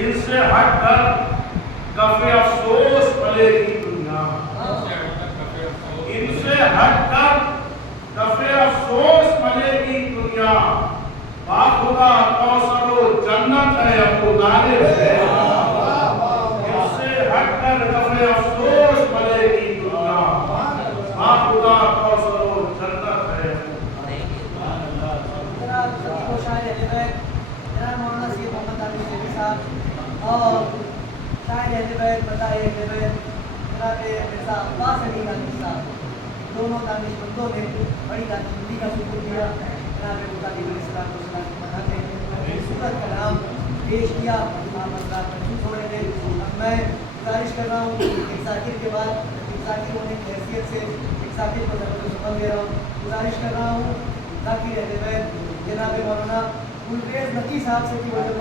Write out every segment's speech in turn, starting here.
इनसे हटकर कफे अफसोस पलेगी दुनिया। इनसे हटकर कफे अफसोस पलेगी दुनिया। बाखुदा कौसरो जन्नत है अबू तालिब से। इनसे हटकर कफे अफसोस पलेगी दुनिया। बाखुदा कौसरो जन्नत है। और शायद बताए मिर्जा अब्बास अली का दोनों दानिशमंदों ने बड़ी दानिशमंदी का शुक्र किया। जनाब मुतालिब अलैहिस्सलाम ने सूरत का नाम पेश किया। महसूस हो रहे थे। अब मैं गुजारिश कर रहा हूँ एक जाकिर के बाद एक जाकिर होने की हैसियत से एक जाकिर को समझ दे रहा हूँ। गुजारिश कर रहा हूँ जाकिर अहले बैत जनाब मौलाना गुलरेज नकी साहब से की वजह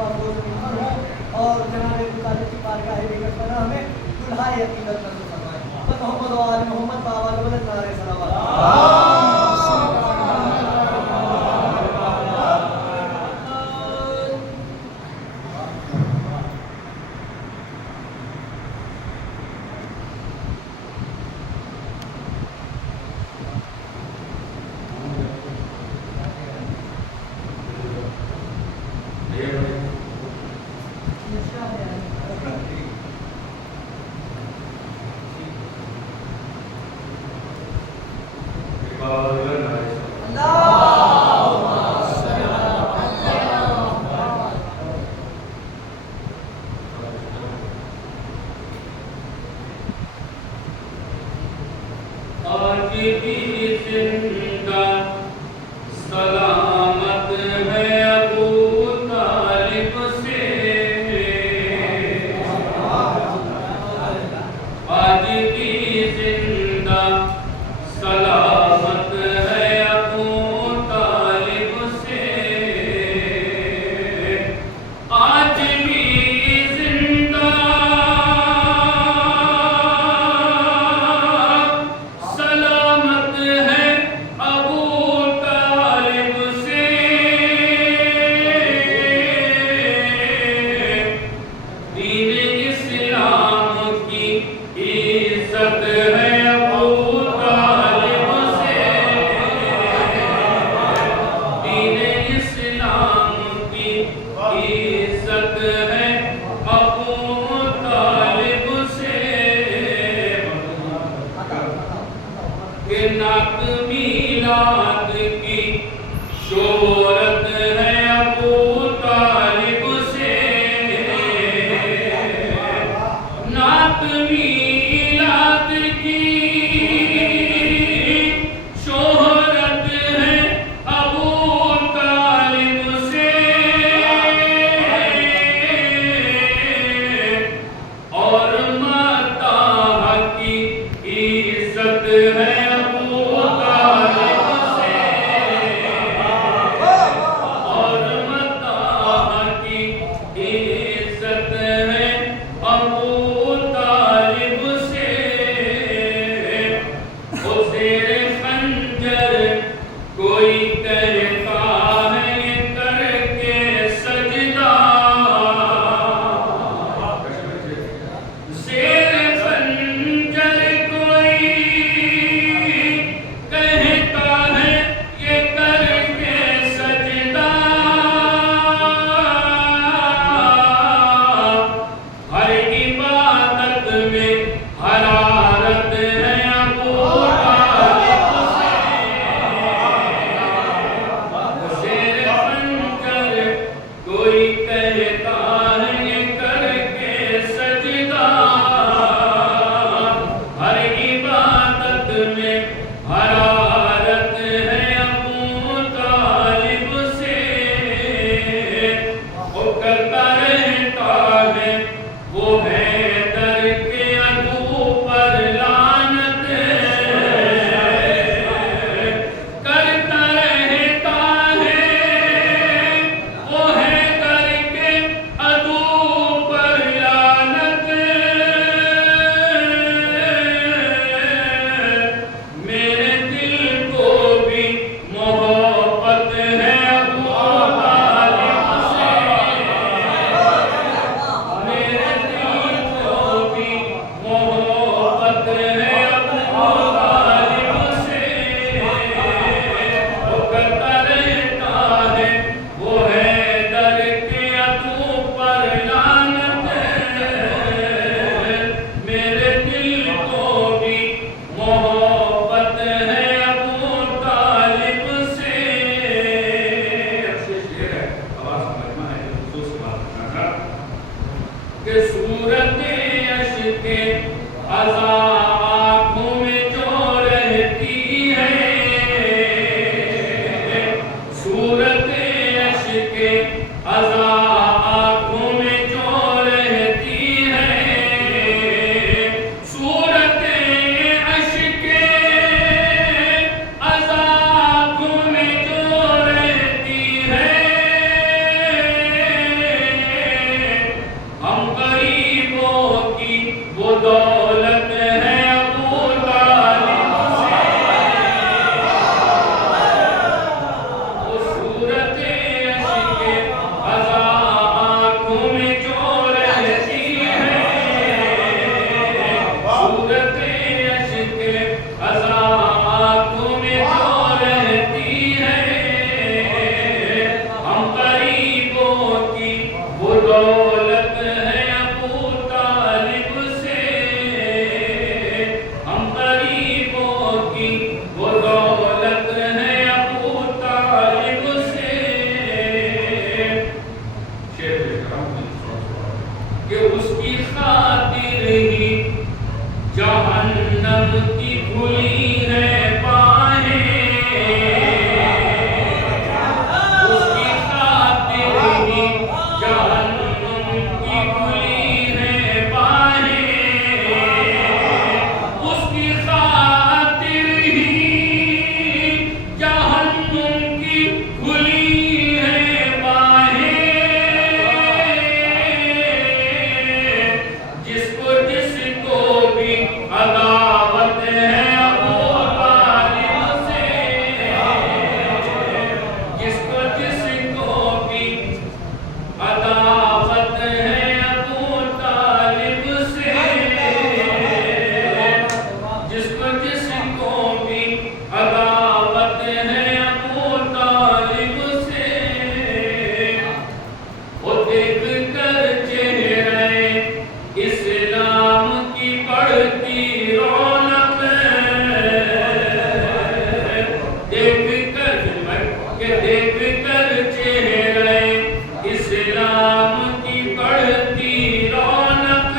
और जनाब मुतालिब की बारगाह बेगत बना हमें दुल्हा यकीनत नज़र फरमाए। मोहम्मद और आले मोहम्मद बाबा वलद नारे सलावत। कि सूरत अश्के अज़ा आँखों में जो रहती है, सूरत अश्के अज़ा आँखों में जो रहती है, सूरत अश्के अज़ा आँखों में जो रहती है, हम गरीबों की वो दौलत है अबू तालिब से, वो सूरत अश्के अज़ा आँखों में जो रहती है, सूरत अश्के अज़ा आँखों में जो रहती है, हम गरीबों की वो दौलत है अबू तालिब से, हम गरीबों की वो दौलत है अबू तालिब से। कि उसकी खातिर ही जहन्नम की खुली है बाहें, उसकी खातिर ही जहन्नम की खुली है बाहें, उसकी खातिर ही जहन्नम की खुली है बाहें, जिसको भी अदावत है अबू तालिब से, जिसको भी अदावत है अबू तालिब से, जिसको भी अदावत है अबू तालिब से, वो देख कर चेहरे इस्लाम की बढ़ती रौनक, देख कर चेहरे इस्लाम की बढ़ती रौनक,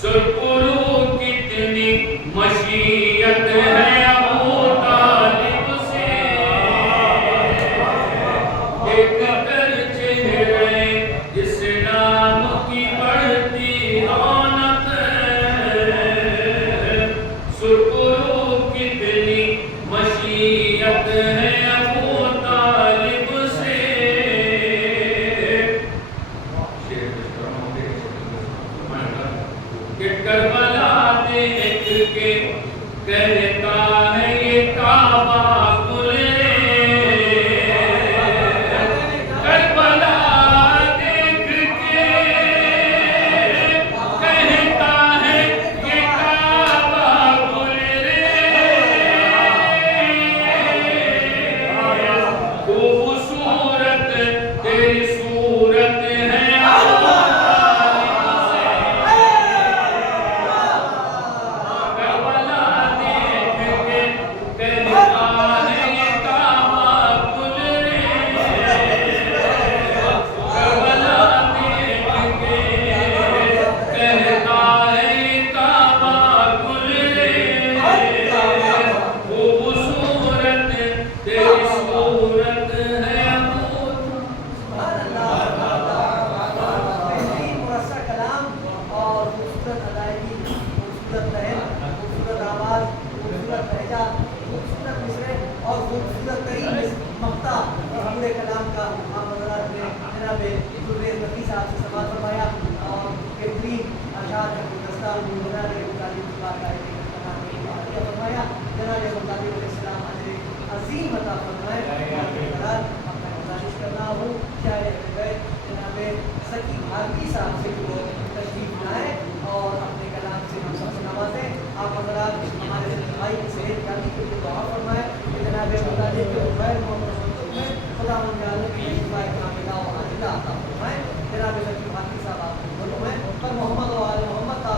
सुरपुरू कितनी मशीयत है अबू तालिब से, देख कर चेहरे इस्लाम की बढ़ती रौनक, सुरपुरू कितनी मशीयत है अबू तालिब से। कि करबला देख के कहता है ये काबा कुल रे, करबला देख के कहता है ये काबा कुल रे, खूबसूरत तेरी सूरत है अबू तालिब से, करबला देख के कहता है ये काबा कुल रे, करबला देख के कहता है ये काबा कुल रे, खूबसूरत तेरी सूरत है अबू। बेहतरीन मुरस्सा कलाम और खूबसूरत अदायगी, खूबसूरत लहर, खूबसूरत आवाज़, खूबसूरत लहजा, खूबसूरत मिसरे और खूबसूरत तरीन मक्ता और पूरे कलाम का आप हज़रात ने जनाब गुलरेज़ नफ़ी साहब से समाअत फरमाया और बेहतरीन अशार का गुलदस्ता जनाब तालिब का फरमाया, जनाब तालिब अलैहिस्सलाम अज़ीम अता फरमाए। अपना गुजारिश करना हो शायर बैत जनाब सकी भारती साहब से वो तशरीफ लाएँ और अपने कलाम से हम सबसे नवाजें। आप हज़रात हमारे भाई की सेहत यानी के लिए दुआ फरमाएं कि जनाब मुतालिब के खैर में खुदा आलम की शिफा कामिला और आजिला अता फरमाएं। जनाब सकी भारती साहब आपको बोलो मैं पर मोहम्मद और आले मोहम्मद का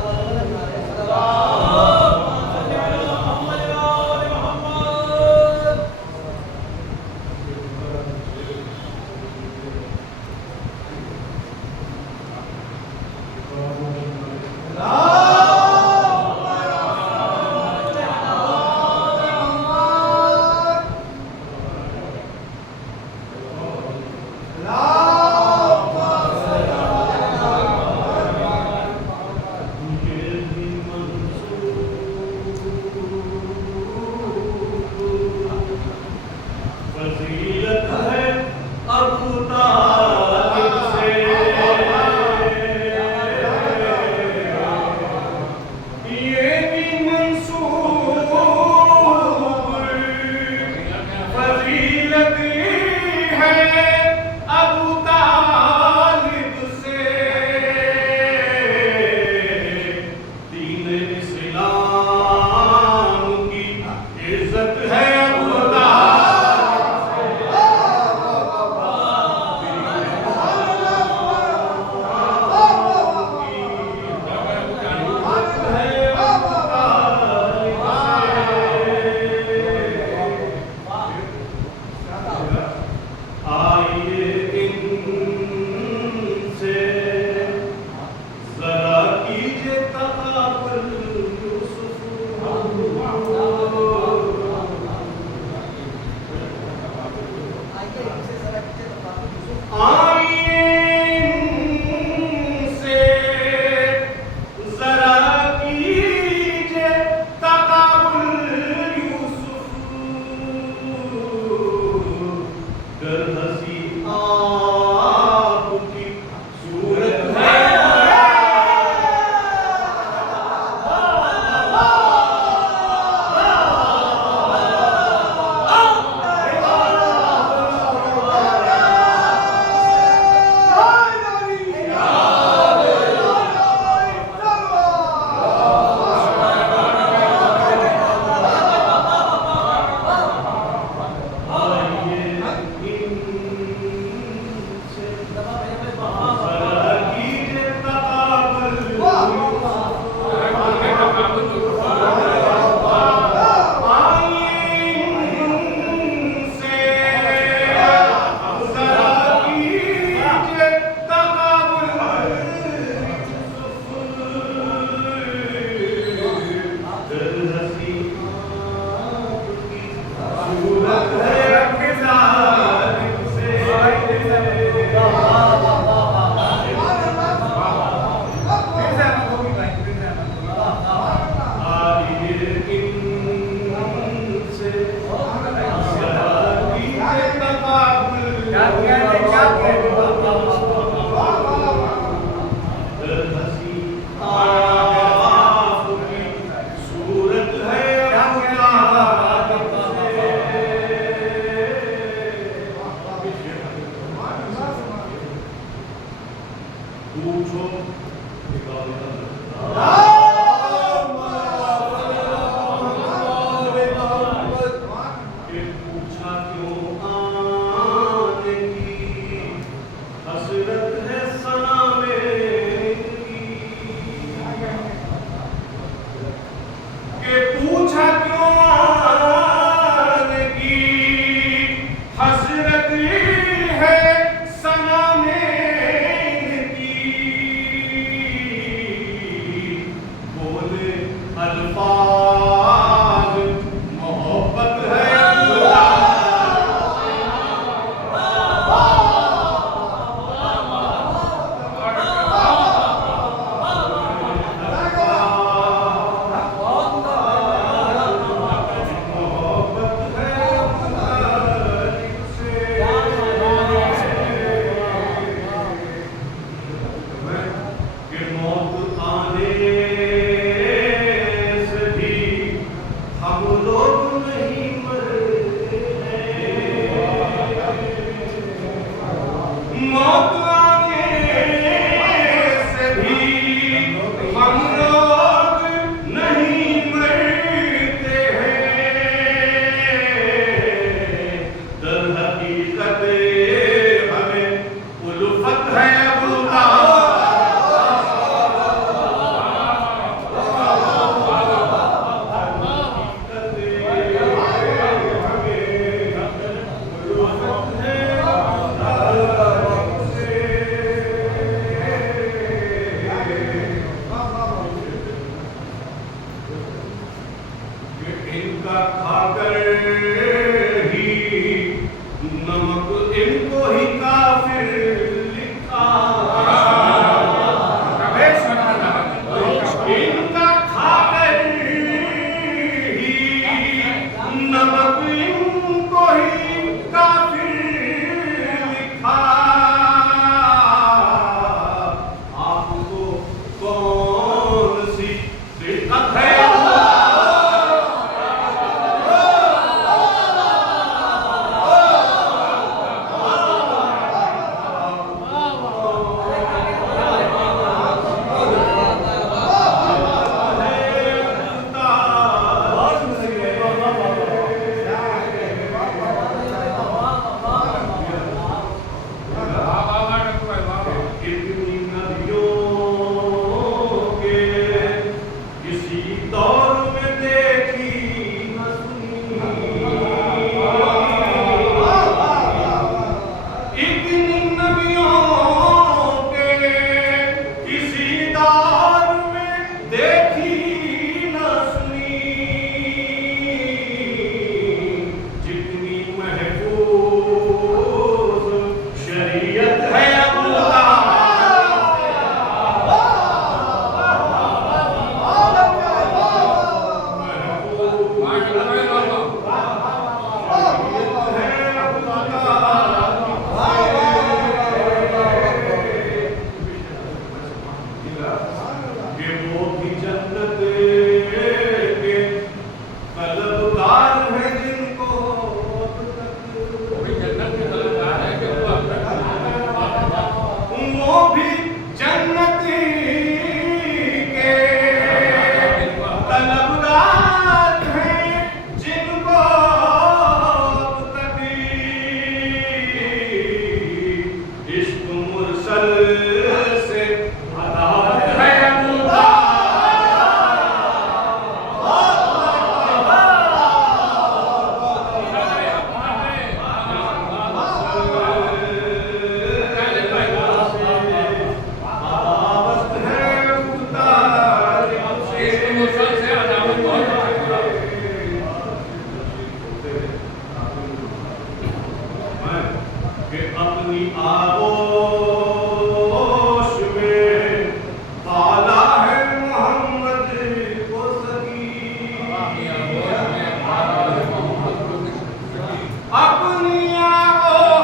अपनी आगोश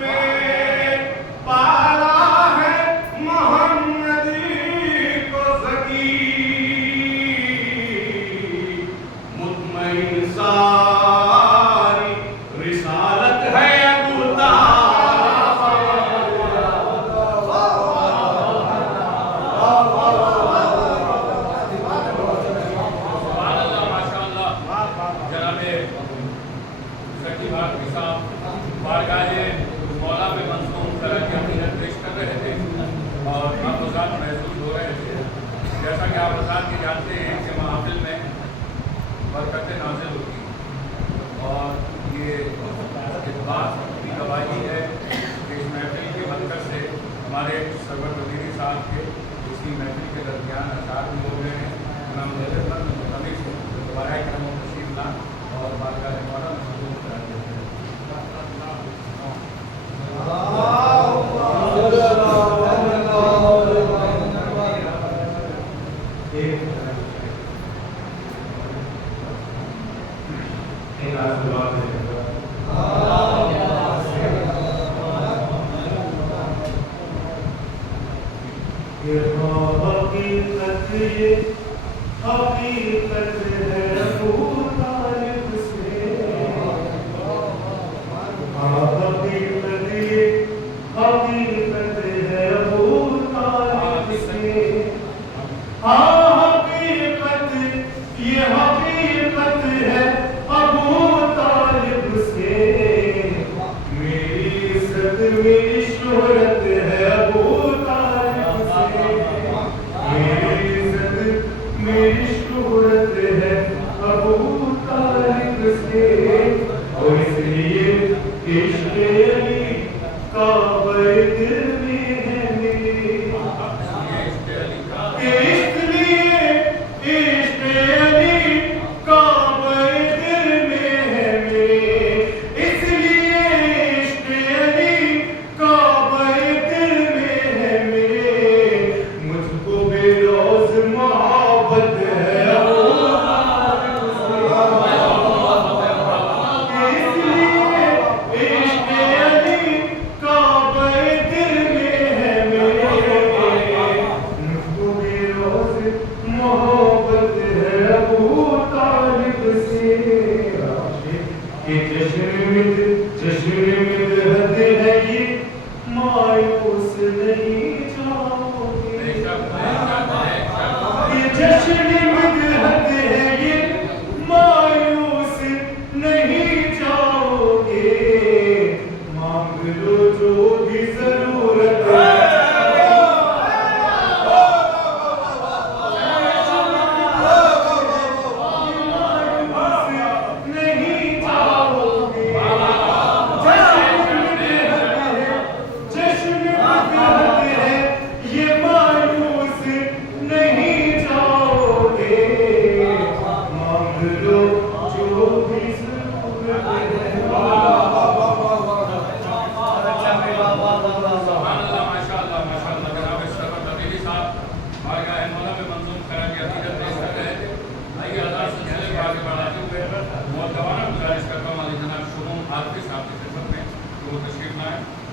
में हमारे सरवर वजीर साहब के इसी महफिल के दरमियान अशार भी हो गए हैं। इमाम जैसे पर मुतलिक से दोबारा क्रम तस्लीम ला और बारगाह मौला में मौजूद करा देते हैं। हकीकत है अबू तालिब से, हकीकत है अबू तालिब से। हाँ हकीकत, ये हकीकत है अबू तालिब से। मेरी इज्जत मेरी शोहरत है अबू तालिब से। मेरी इज्जत मेरी शोहरत है अबू तालिब से। और इसलिए इश्क़ अली का दिल में है मेरे। इसलिए इश्क़ अली का दिल में है मेरे। इसलिए इश्क़ अली का दिल में है मेरे। मुझको बेरोज़ मोहब्बत है मायूस नहीं जाओगे। ये जश्न मिदहत है ये मायूस नहीं जाओगे। मांग लो जो भी जरूरत है।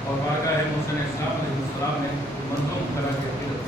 और बारगाह मोहसिन इस्लाम अलैहिस्सलाम ने मंजूम करा के अकीदत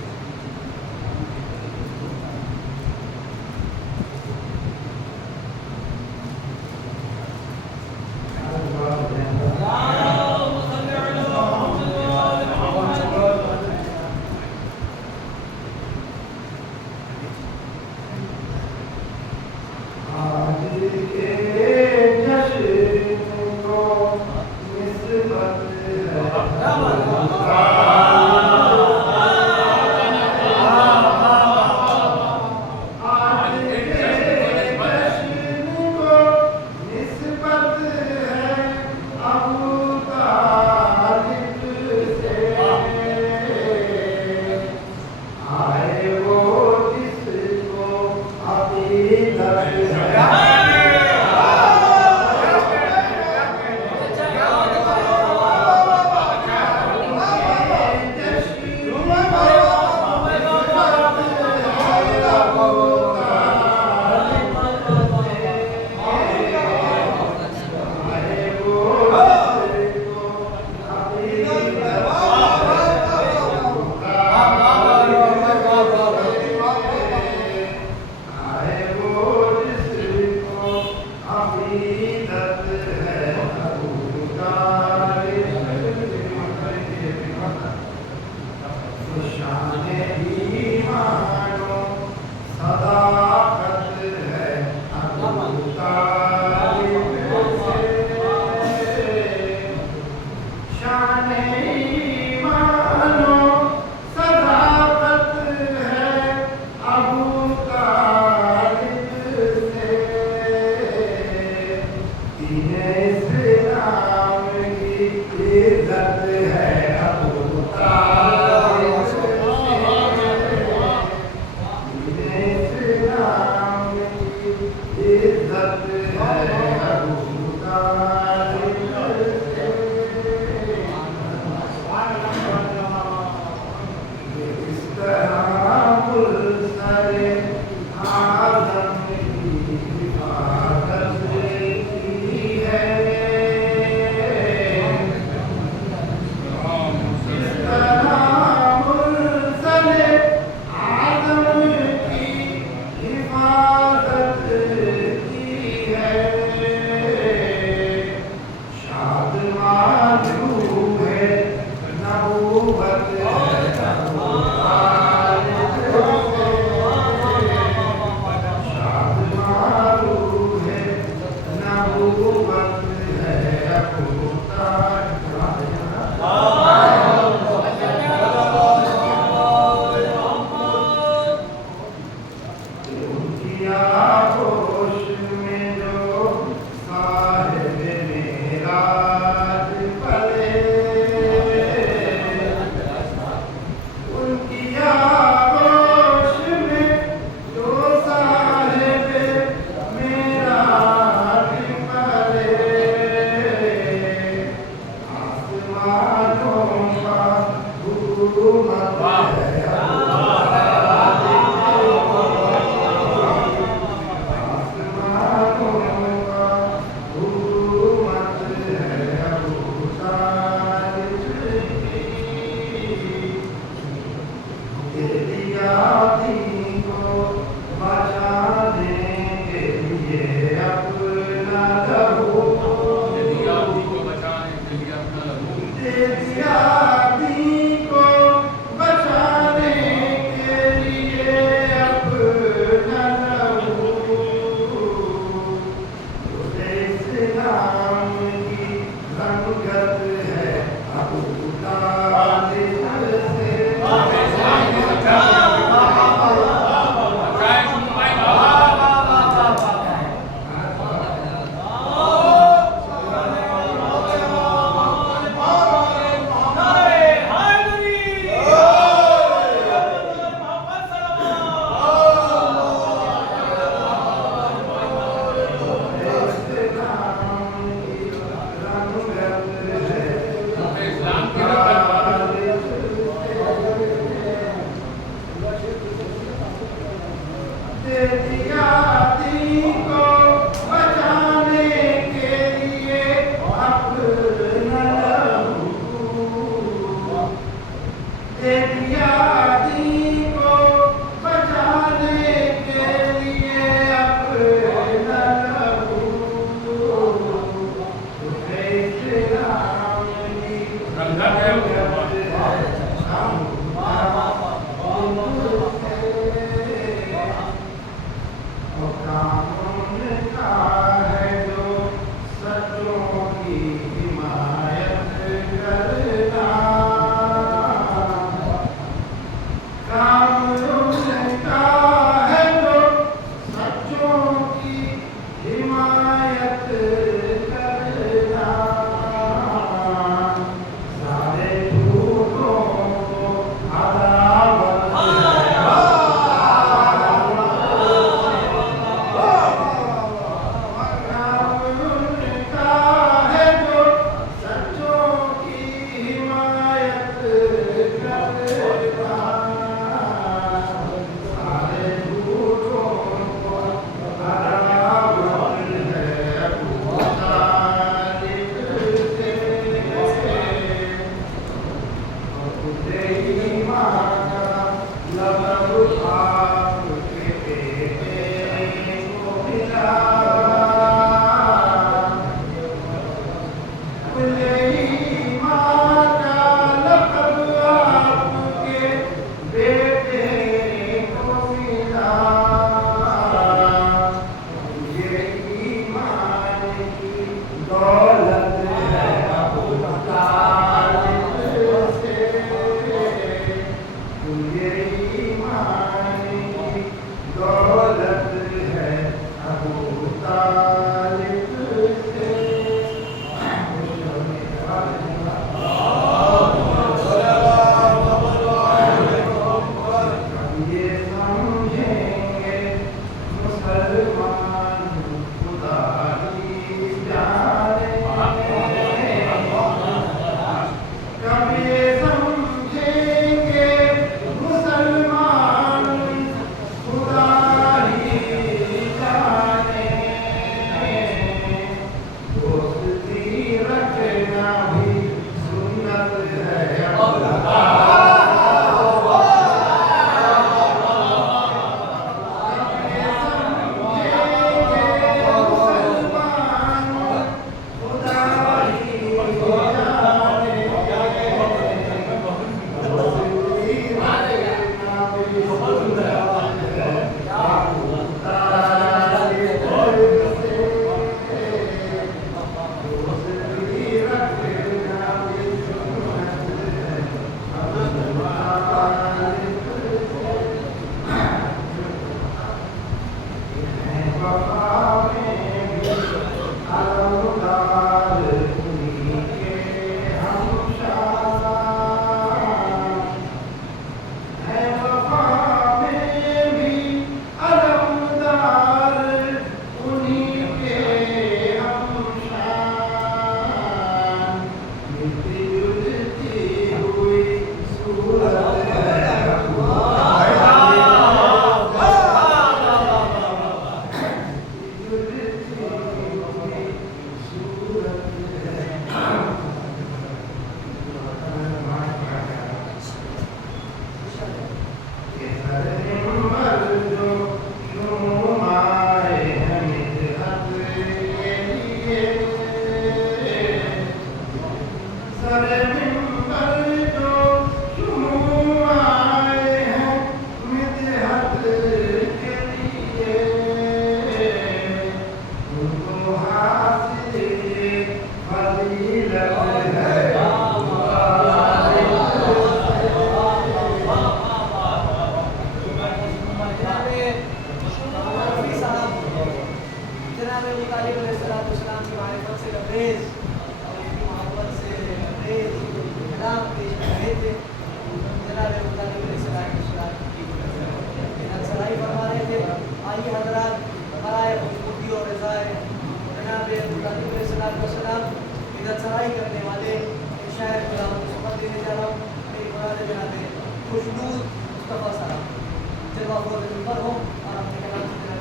को ऊपर हो और अपने कलाम से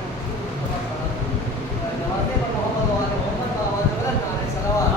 नवाजे पर मोहम्मद और आले मोहम्मद का आवाज बुलंद नारे सलावत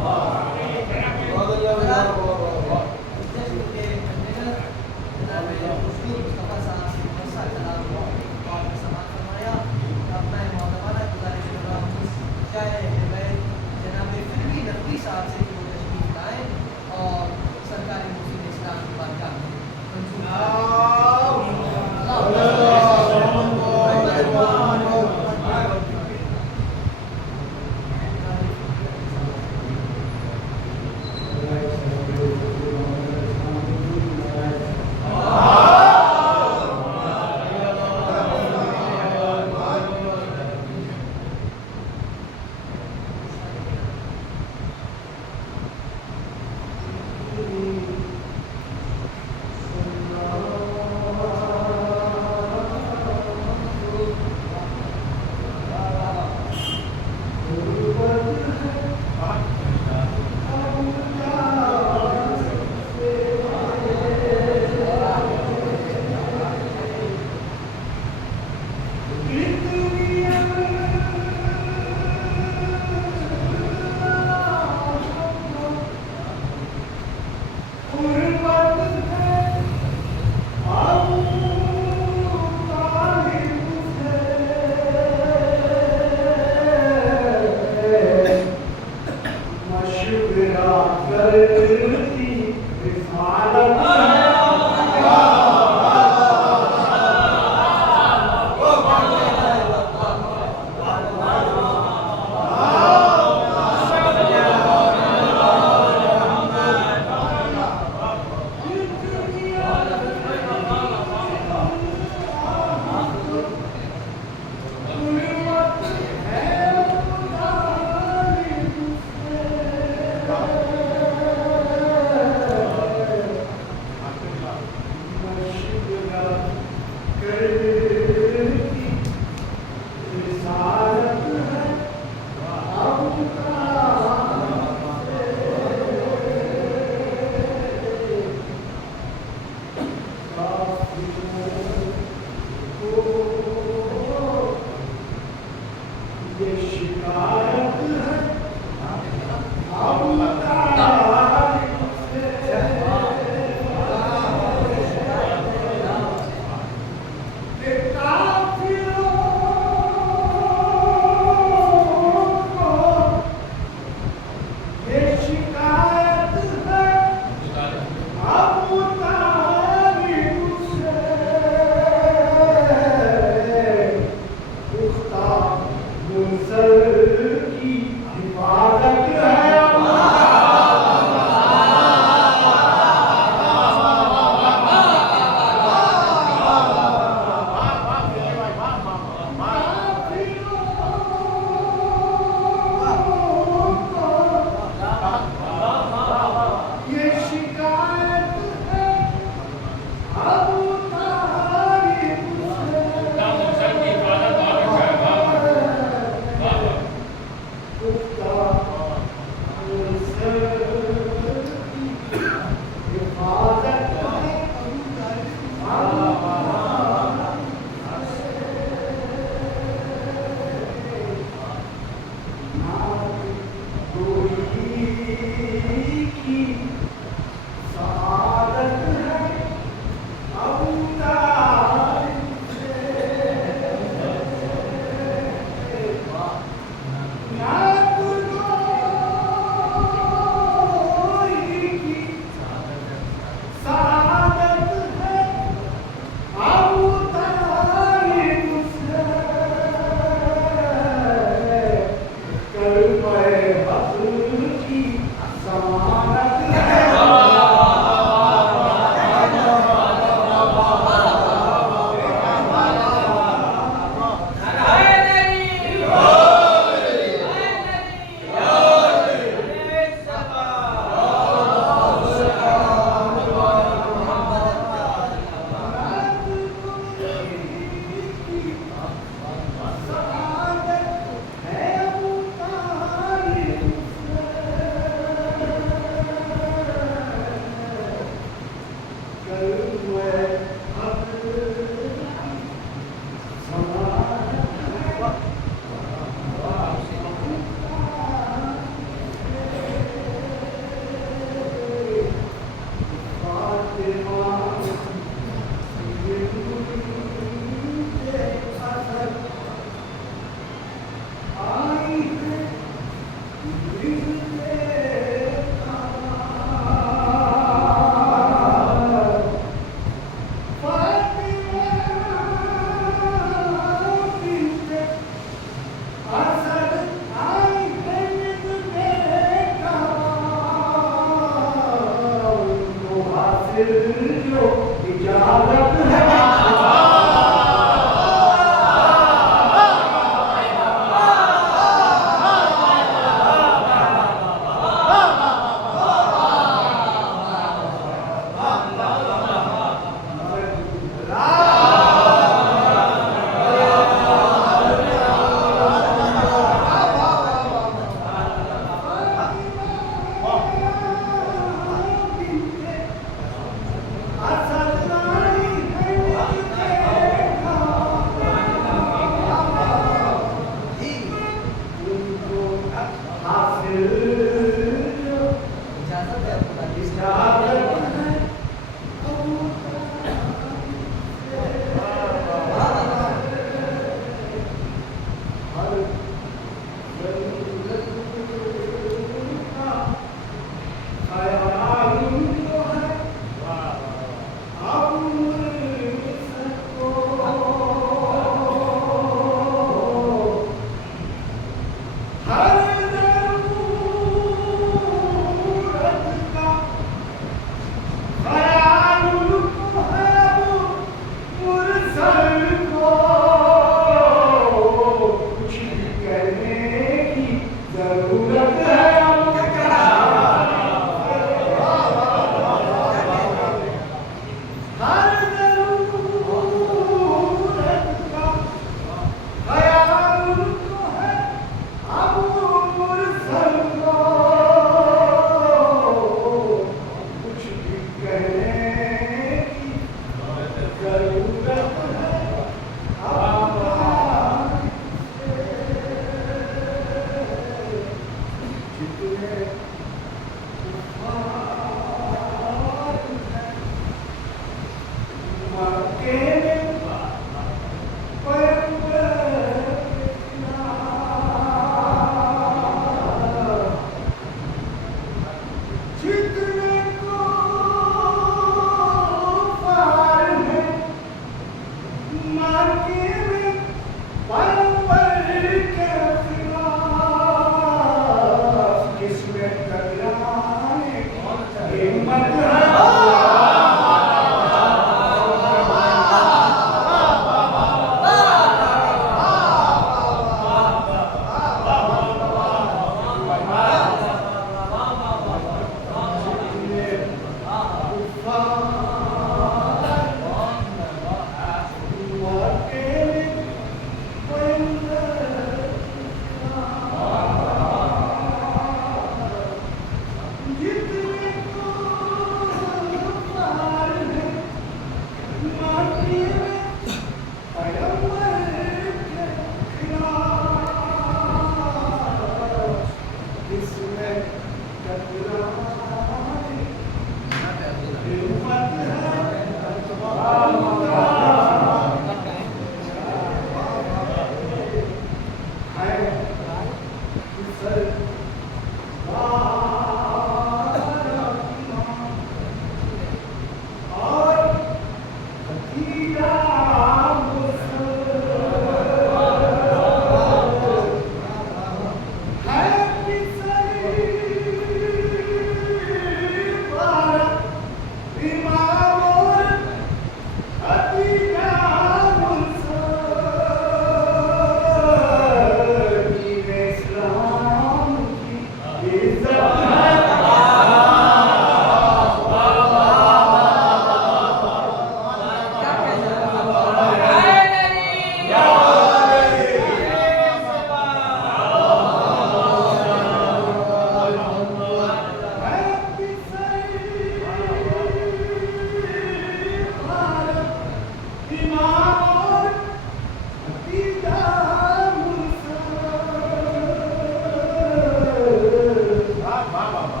वाह वाह वाह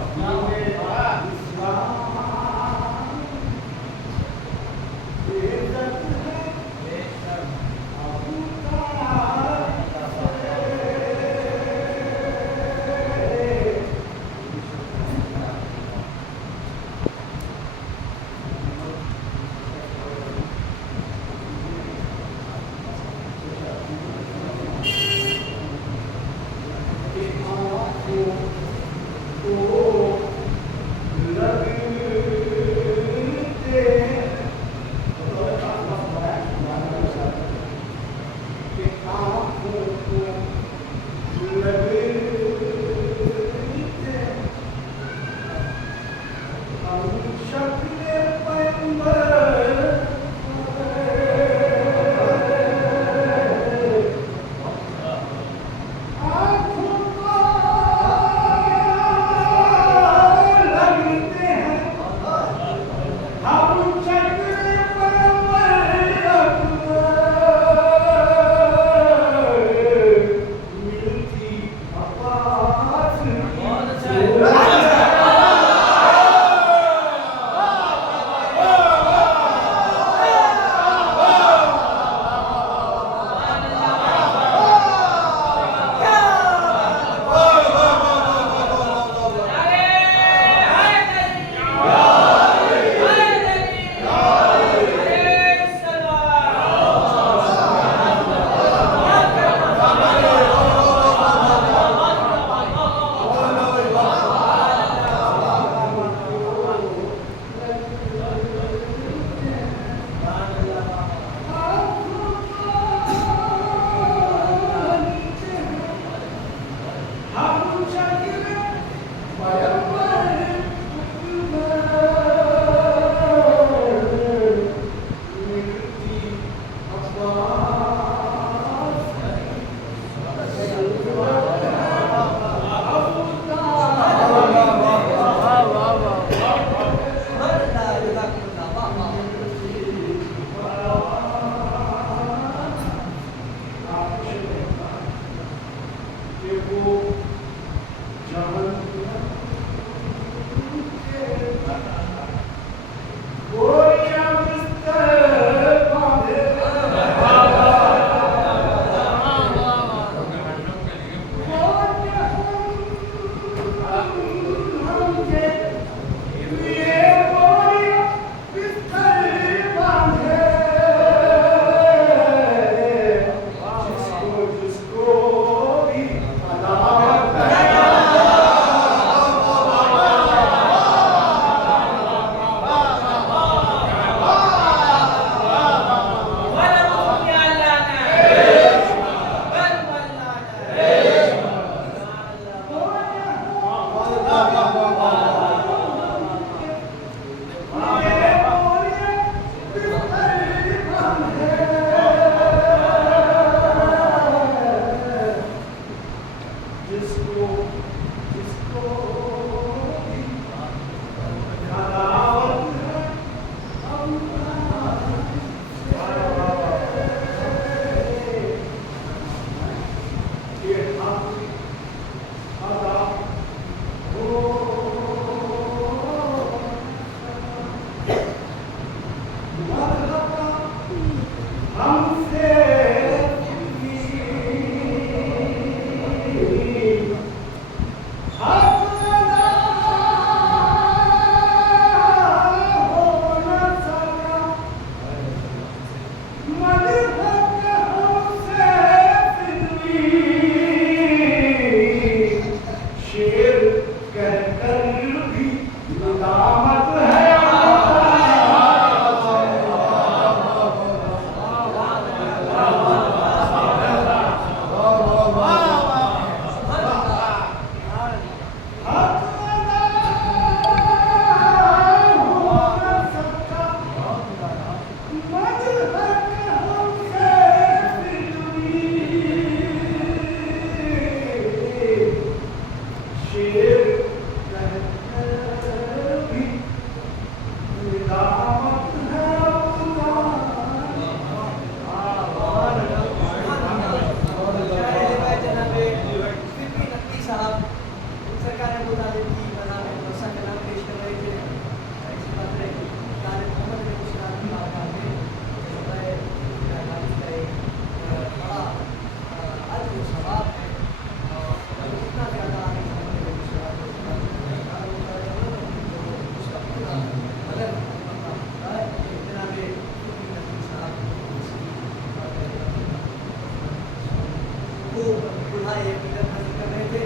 बुढ़ा एक हासिल कर रहे थे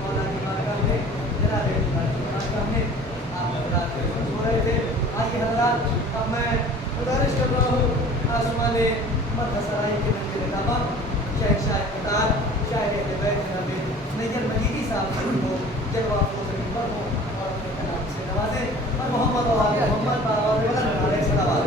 मौलाना मार्का में जनाब मार्का में आप रात को सो रहे थे। आइए हजरात, अब मैं गुजारिश कर रहा हूँ आसमान मदहसराई के नजर दामा शहनशाह इक़्तिदार शायर अहले बैत जनाब नैयर मजीदी साहब को जब आप को पर हो और अपने कलाम से नवाजे और मोहम्मद और आले मोहम्मद और वतन वाले सलावत।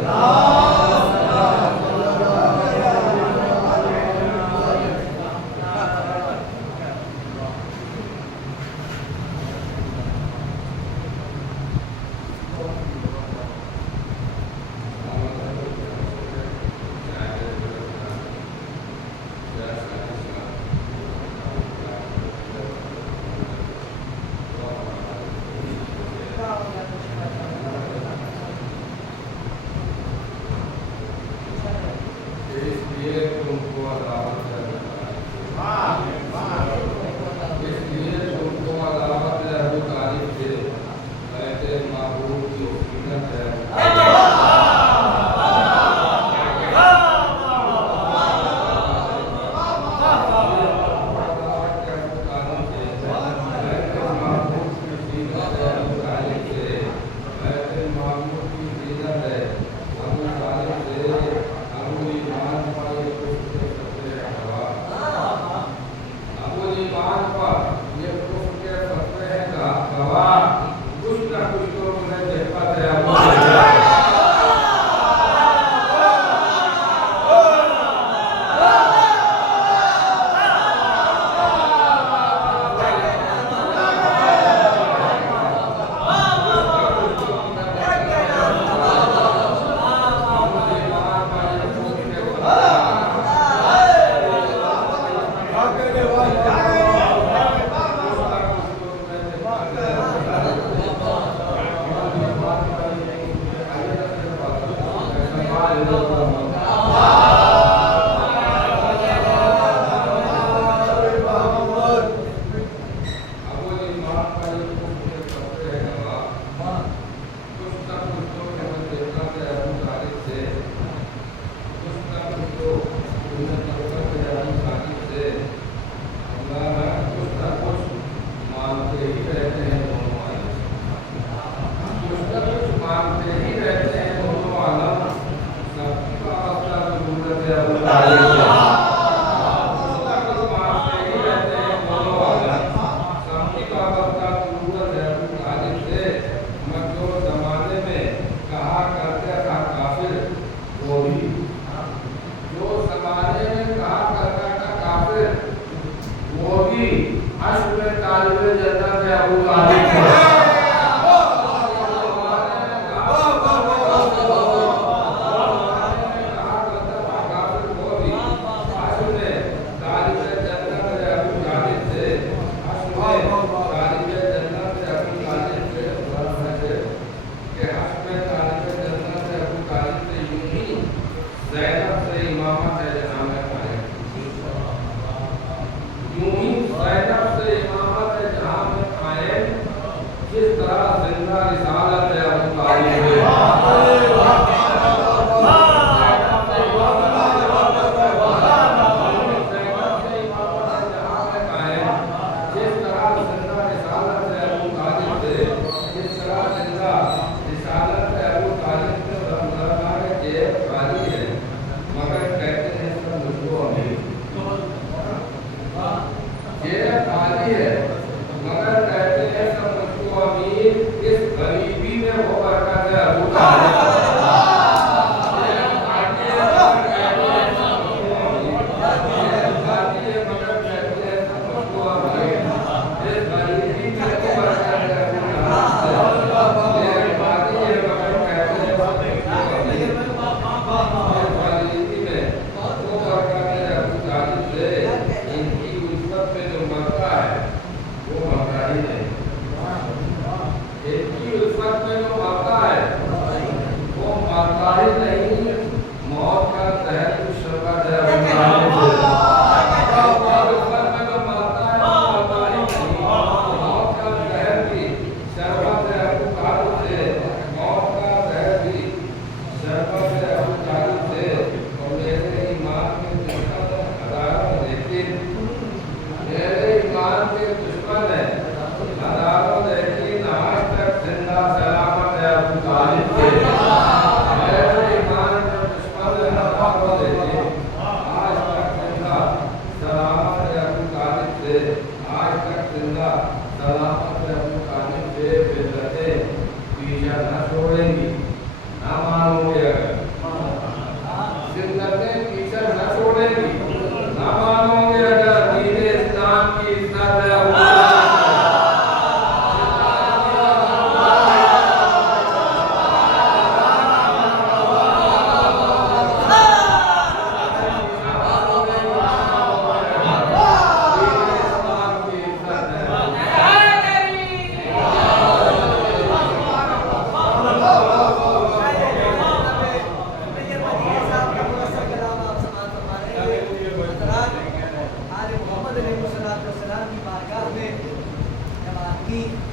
की